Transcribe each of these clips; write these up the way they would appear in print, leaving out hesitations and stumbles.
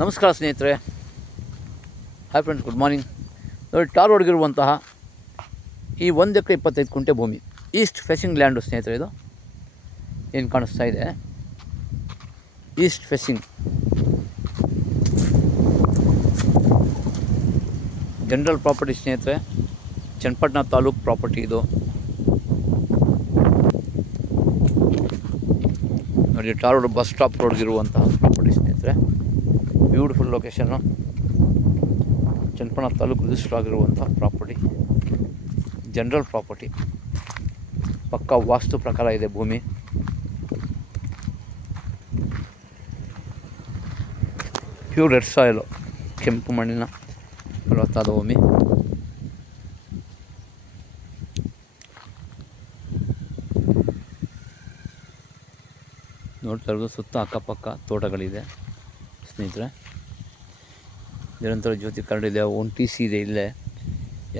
ನಮಸ್ಕಾರ ಸ್ನೇಹಿತರೆ. Hi friends, good morning. ನೋಡಿ, ಟಾರ್ ರೋಡ್ಗಿರುವಂತಹ ಈ 1 ಎಕರೆ 25 ಕುಂಟೆ ಭೂಮಿ, ಈಸ್ಟ್ ಫೇಸಿಂಗ್ ಲ್ಯಾಂಡು ಸ್ನೇಹಿತರೆ. ಇದು ಏನು ಕಾಣಿಸ್ತಾ ಇದೆ, ಈಸ್ಟ್ ಫೇಸಿಂಗ್ ಜನರಲ್ ಪ್ರಾಪರ್ಟಿ ಸ್ನೇಹಿತರೆ. ಚನ್ನಪಟ್ಟಣ ತಾಲೂಕು ಪ್ರಾಪರ್ಟಿ ಇದು. ನೋಡಿ, ಟಾರ್ ರೋಡ್ ಬಸ್ ಸ್ಟಾಪ್ ರೋಡ್ಗಿರುವಂತಹ ಪ್ರಾಪರ್ಟಿ ಸ್ನೇಹಿತರೆ. Beautiful location, Channapatna taluk register ಆಗಿರುವಂಥ ಪ್ರಾಪರ್ಟಿ, ಜನರಲ್ ಪ್ರಾಪರ್ಟಿ. ಪಕ್ಕಾ ವಾಸ್ತು ಪ್ರಕಾರ ಇದೆ ಭೂಮಿ. ಪ್ಯೂರ್ ರೆಡ್ ಸಾಯಿಲು, ಕೆಂಪು ಮಣ್ಣಿನ ಫಲವತ್ತಾದ ಭೂಮಿ. ನೋಡ್ತಾ ಇರೋದು ಸುತ್ತ ಅಕ್ಕಪಕ್ಕ ತೋಟಗಳಿದೆ ಸ್ನೇಹಿತರೆ. ನಿರಂತರ ಜ್ಯೋತಿ ಕರಡ್ ಇದೆ, 1 TC ಇದೆ. ಇಲ್ಲೇ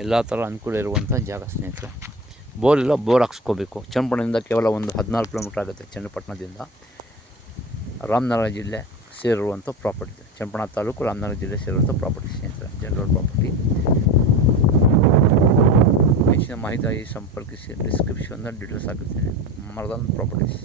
ಎಲ್ಲ ಥರ ಅನುಕೂಲ ಇರುವಂಥ ಜಾಗ ಸ್ನೇಹಿತರೆ. ಬೋರ್ ಇಲ್ಲ, ಬೋರ್ ಹಾಕ್ಸ್ಕೋಬೇಕು. ಚನ್ನಪಟ್ಟಣದಿಂದ ಕೇವಲ ಒಂದು 14 ಕಿಲೋಮೀಟ್ರ್ ಆಗುತ್ತೆ. ಚನ್ನಪಟ್ಟಣದಿಂದ ರಾಮನಗರ ಜಿಲ್ಲೆ ಸೇರಿರುವಂಥ ಪ್ರಾಪರ್ಟಿ. ಚನ್ನಪಟ್ಟಣ ತಾಲೂಕು, ರಾಮನಗರ ಜಿಲ್ಲೆ ಸೇರಿರುವಂಥ ಪ್ರಾಪರ್ಟಿ ಸ್ನೇಹಿತರೆ, ಜನರಲ್ ಪ್ರಾಪರ್ಟಿ. ಹೆಚ್ಚಿನ ಮಾಹಿತಿಗಾಗಿ ಸಂಪರ್ಕಿಸಿ. ಡಿಸ್ಕ್ರಿಪ್ಷನ್ನ ಡೀಟೇಲ್ಸ್ ಹಾಕಿರ್ತೀನಿ. ಮರದನ್ ಪ್ರಾಪರ್ಟೀಸ್.